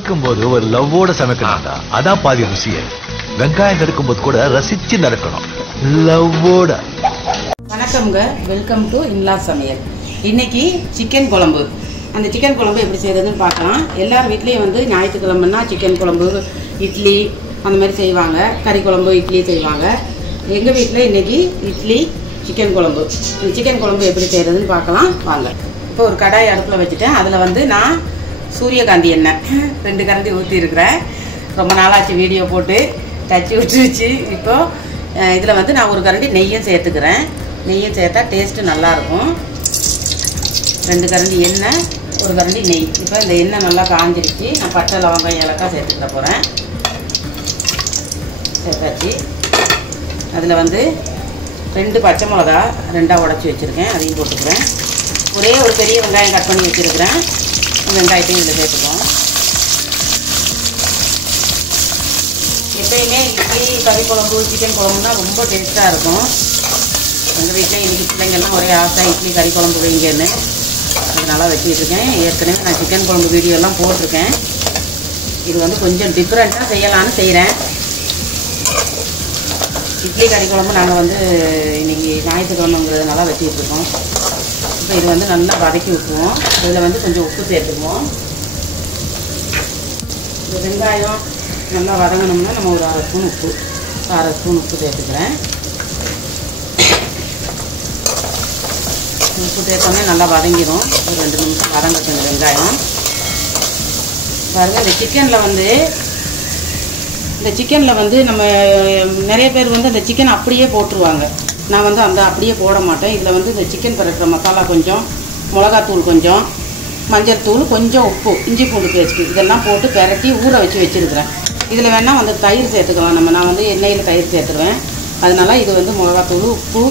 சமைக்கும்போது ஒரு லவ்வோட சமைக்கணும்டா. அதான் பாதி ருசியே. வெங்காயம் நறுக்கும்போது கூட ரசிச்சு நறுக்கணும், லவ்வோட. வணக்கம்ங்க, வெல்கம் டு இன்லா சமையல். இன்னைக்கு சிக்கன் குழம்பு. அந்த சிக்கன் குழம்பு எப்படி செய்யறதுன்னு பார்க்கலாம். எல்லார் வீட்லேயும் வந்து ஞாயிற்றுக்கிழமைன்னா சிக்கன் குழம்பு, இட்லி அந்த மாதிரி செய்வாங்க. கறி குழம்பு, இட்லி செய்வாங்க. எங்கள் வீட்டில் இன்றைக்கி இட்லி, சிக்கன் குழம்பு. இந்த சிக்கன் குழம்பு எப்படி செய்கிறதுன்னு பார்க்கலாம் வாங்க. இப்போ ஒரு கடாய் அடுப்பில் வச்சுட்டேன். அதில் வந்து நான் சூரியகாந்தி எண்ணெய் 2 கரண்டி ஊற்றிருக்கிறேன். ரொம்ப நாளாச்சு வீடியோ போட்டு தச்சு விட்டுருச்சு. இப்போது இதில் வந்து நான் ஒரு கரண்டி நெய்யும் சேர்த்துக்கிறேன். நெய்யும் சேர்த்தா டேஸ்ட்டு நல்லாயிருக்கும். 2 கரண்டி எண்ணெய், ஒரு கரண்டி நெய். இப்போ இந்த எண்ணெய் நல்லா காஞ்சிருச்சு. நான் பட்டை, லவங்கம், ஏலக்காய் சேர்த்துக்கிற போகிறேன். சேர்த்தாச்சு. அதில் வந்து 2 பச்சை மிளகா 2ஆக உடச்சி வச்சுருக்கேன், அதையும் போட்டுக்கிறேன். ஒரே ஒரு பெரிய வெங்காயம் கட் பண்ணி வச்சுருக்கிறேன். வெங்காயத்தையும் இதில் சேர்த்துக்குவோம். எப்பயுமே இட்லி, கறி குழம்பு, சிக்கன் குழம்புனா ரொம்ப டேஸ்ட்டாக இருக்கும். எங்கள் வீட்டில் இன்றைக்கி பிள்ளைங்கள்லாம் ஒரே ஆசை இட்லி, கறி குழம்பு வைங்கன்னு. அதனால வச்சுட்ருக்கேன். ஏற்கனவே நான் சிக்கன் குழம்பு வீடியோலாம் போட்டிருக்கேன். இது வந்து கொஞ்சம் டிஃப்ரெண்ட்டாக செய்யலான்னு செய்கிறேன். இட்லி, கறி குழம்பு நாங்கள் வந்து இன்றைக்கி ஞாயிற்றுக்கிழமைங்கிறதுனால வச்சுக்கிட்டுருக்கோம். இப்போ இது வந்து நல்லா வதக்கி விட்டுருவோம். இதில் வந்து கொஞ்சம் உப்பு சேர்த்துக்குவோம். இந்த வெங்காயம் நல்லா வதங்கணும்னா நம்ம ஒரு 1/2 ஸ்பூன் உப்பு, 1/2 ஸ்பூன் உப்பு சேர்த்துக்கிறேன். உப்பு சேர்த்தோன்னே நல்லா வதங்கிடும். ஒரு 2 நிமிஷம் வதங்கட்டும் இந்த வெங்காயம். பாருங்கள், இந்த சிக்கனில் வந்து நம்ம நிறைய பேர் வந்து அந்த சிக்கன் அப்படியே போட்டுருவாங்க. நான் வந்து அப்படியே போட மாட்டேன். இதில் வந்து இந்த சிக்கன் பரட்டுற மசாலா கொஞ்சம், மிளகாத்தூள் கொஞ்சம், மஞ்சள் தூள் கொஞ்சம், உப்பு, இஞ்சி பூண்டு பேஸ்ட்டு இதெல்லாம் போட்டு பெரட்டி ஊற வச்சுருக்கிறேன். இதில் வேணால் வந்து தயிர் சேர்த்துக்கலாம். நான் வந்து எண்ணெயில் தயிர் சேர்த்துருவேன். அதனால் இது வந்து மிளகாத்தூள், உப்பு,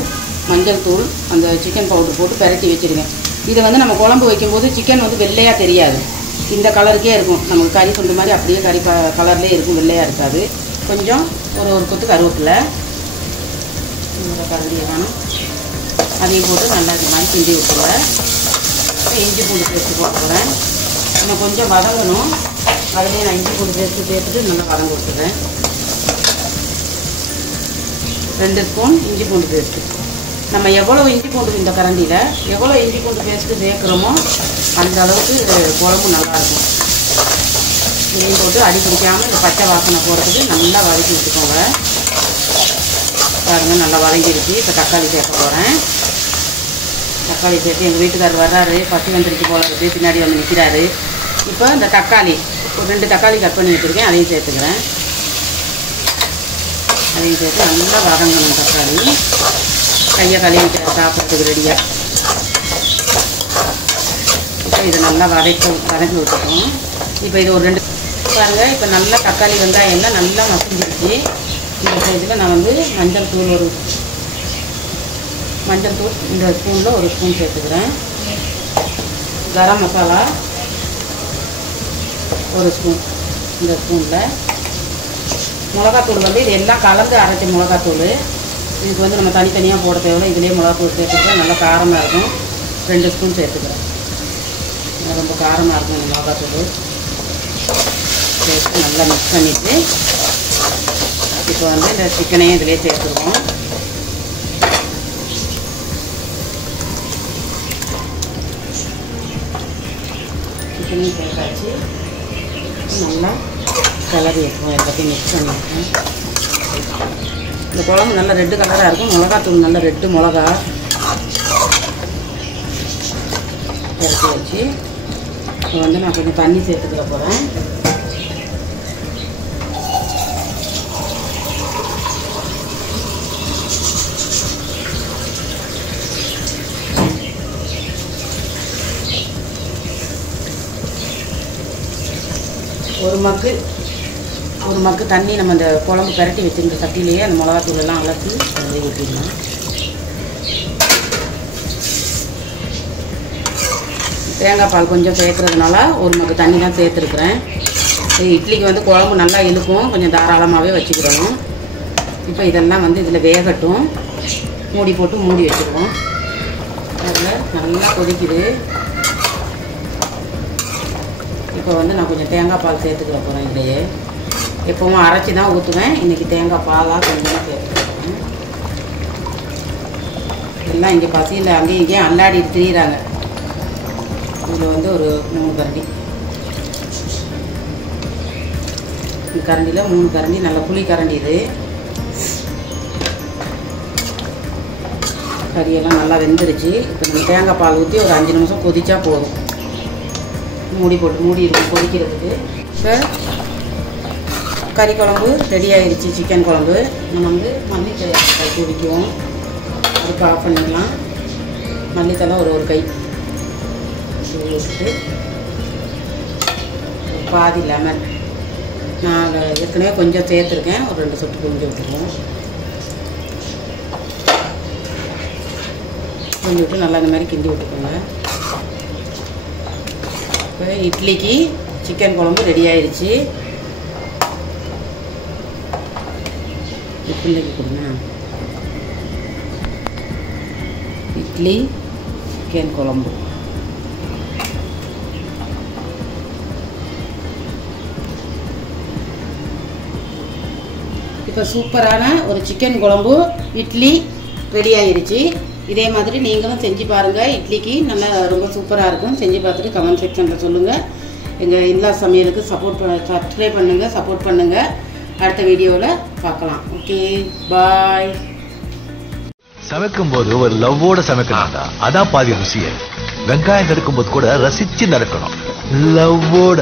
மஞ்சள் தூள், அந்த சிக்கன் பவுடர் போட்டு பெரட்டி வச்சுருக்கேன். இது வந்து நம்ம குழம்பு வைக்கும்போது சிக்கன் வந்து வெள்ளையாக தெரியாது, இந்த கலருக்கே இருக்கும். நமக்கு கறி துண்டு மாதிரி அப்படியே கறி கலர்லேயே இருக்கும், வெள்ளையாக இருக்காது. கொஞ்சம் ஒரு கொத்து கருவேப்பிலை கரண்டியை வேணும், அதையும் போட்டு நல்லா இது மாதிரி கிண்டி விட்டுருவேன். இஞ்சி பூண்டு பேஸ்ட்டு போட்டு போகிறேன். இன்னும் கொஞ்சம் வதங்கணும். அதுலேயே நான் இஞ்சி பூண்டு பேஸ்ட்டு சேர்த்துட்டு நல்லா வதங்க விட்டுறேன். 2 ஸ்பூன் இஞ்சி பூண்டு பேஸ்ட்டு. நம்ம எவ்வளோ இஞ்சி பூண்டு, இந்த கரண்டியில் எவ்வளோ இஞ்சி பூண்டு பேஸ்ட்டு சேர்க்குறோமோ அந்த அளவுக்கு குழம்பு நல்லாயிருக்கும். இதையும் போட்டு அடி பிடிக்காமல் இந்த பச்சை வாசனை போகிறதுக்கு நல்லா வதக்கி விட்டுக்கோங்க. பாருங்கள், நல்லா வதங்கிடுச்சு. இப்போ தக்காளி சேர்க்க போகிறேன். தக்காளி சேர்த்து எங்கள் வீட்டுக்காரர் வர்றாரு, பசி வந்துருச்சு போல இருக்குது, பின்னாடி வந்து நிற்கிறாரு. இப்போ இந்த தக்காளி ஒரு 2 தக்காளி கட் பண்ணி வச்சுருக்கேன், அதையும் சேர்த்துக்கிறேன். அதையும் சேர்த்து நல்லா வதங்கணும். தக்காளி கையை கழுவிட்டு சாப்பிட்றதுக்கு ரெடியாக. இப்போ இதை நல்லா வதக்கி விட்டுட்டோம். இப்போ இது ஒரு 2 பாருங்கள். இப்போ நல்லா தக்காளி, வெங்காயம் எல்லாம் நல்லா மசிஞ்சிருச்சு. இந்த இதில் நான் வந்து மஞ்சள் தூள் இந்த ஸ்பூனில் 1 ஸ்பூன் சேர்த்துக்கிறேன். கரம் மசாலா 1 ஸ்பூன் இந்த ஸ்பூனில். மிளகாத்தூள் வந்து இது எல்லாம் கலந்து அரைச்ச மிளகாத்தூள். இதுக்கு வந்து நம்ம தனித்தனியாக போட தேவையில்லை. இதிலே மிளகாத்தூள் சேர்த்துக்கிறேன். நல்லா காரமாக இருக்கும். 2 ஸ்பூன் சேர்த்துக்கிறேன். ரொம்ப காரமாக இருக்கும் இந்த மிளகாத்தூள். சேர்த்து நல்லா மிக்ஸ் பண்ணிவிட்டு இப்போ வந்து இந்த சிக்கனையும் இதிலே சேர்த்துருவோம். சிக்கனையும் சேர்த்தாச்சு. நல்லா கிளறி வைப்போம். எல்லாத்தையும் மிக்ஸ் பண்ணிவிட்டோம். இந்த குழம்பு நல்லா ரெட்டு கலராக இருக்கும். மிளகாத்தூள் நல்லா ரெட்டு மிளகா இறக்கி வச்சு இப்போ வந்து நான் கொஞ்சம் தண்ணி சேர்த்துக்கிற போகிறேன். ஒரு மக்கு தண்ணி நம்ம அந்த குழம்பு பரட்டி வச்சுருந்த சட்டிலேயே அந்த மிளகாத்தூளெல்லாம் அலசி அதில் ஊற்றிடலாம். தேங்காய் பால் கொஞ்சம் சேர்க்குறதுனால 1 மக்கு தண்ணி தான் சேர்த்துருக்குறேன். இட்லிக்கு வந்து குழம்பு நல்லா இழுக்கும், கொஞ்சம் தாராளமாகவே வச்சுக்கிடணும். இப்போ இதெல்லாம் வந்து இதில் வேகட்டும். மூடி போட்டு மூடி வச்சுருவோம். அதில் நல்லா கொதிக்குது. இப்போ வந்து நான் கொஞ்சம் தேங்காய் பால் சேர்த்துக்கிற போகிறேன். இதையே எப்பவும் அரைச்சி தான் ஊற்றுவேன். இன்றைக்கி தேங்காய் பாலாக கொஞ்சமாக சேர்த்துக்கிறேன். எல்லாம் இங்கே பசியில் அங்கேயும் இங்கேயும் அல்லாடி திரியிறாங்க. இதில் வந்து ஒரு 3 கரண்டி, இந்த கரண்டியில் 3 கரண்டி நல்ல புளி கரண்டி. இது கறியெல்லாம் நல்லா வெந்துருச்சு. இப்போ நம்ம தேங்காய் பால் ஊற்றி ஒரு 5 நிமிஷம் கொதிச்சா போதும். மூடி போட்டு மூடி இருக்கும் கொதிக்கிறதுக்கு. இப்போ கறி குழம்பு ரெடி ஆகிடுச்சு. சிக்கன் குழம்பு நம்ம வந்து மல்லித்தலை தூவிக்குவோம். அதுக்கு ஆஃப் பண்ணிக்கலாம். மல்லித்தலை ஒரு கை வச்சுட்டு பாதி லெமன் நான் ஏற்கனவே கொஞ்சம் சேர்த்துருக்கேன். ஒரு 2 சொட்டு கொஞ்சம் விட்டுருவோம். கொஞ்சம் விட்டு நல்லா இந்த மாதிரி கிண்டி விட்டுக்கோங்க. இப்போ இட்லிக்கு சிக்கன் குழம்பு ரெடி ஆயிடுச்சு. பிள்ளைக்கு கொடுங்க. இட்லி சிக்கன் குழம்பு. இப்போ சூப்பரான ஒரு சிக்கன் குழம்பு இட்லி ரெடி ஆகிடுச்சு. இதே மாதிரி நீங்களும் செஞ்சு பாருங்கள். இட்லிக்கு நல்லா ரொம்ப சூப்பராக இருக்கும். செஞ்சு பார்த்துட்டு கமெண்ட் செக்ஷனில் சொல்லுங்கள். எங்கள் எல்லா சமையலுக்கு சப்ஸ்கிரைப் பண்ணுங்கள், சப்போர்ட் பண்ணுங்கள். அடுத்த வீடியோவில் பார்க்கலாம். ஓகே, பாய். சமைக்கும் போது ஒரு லவ்வோட சமைக்கணும்டா. அதான் பாதி ருசியே. வெங்காயம் நறுக்கும் போது கூட ரசிச்சு நறுக்கணும். லவ்வோட.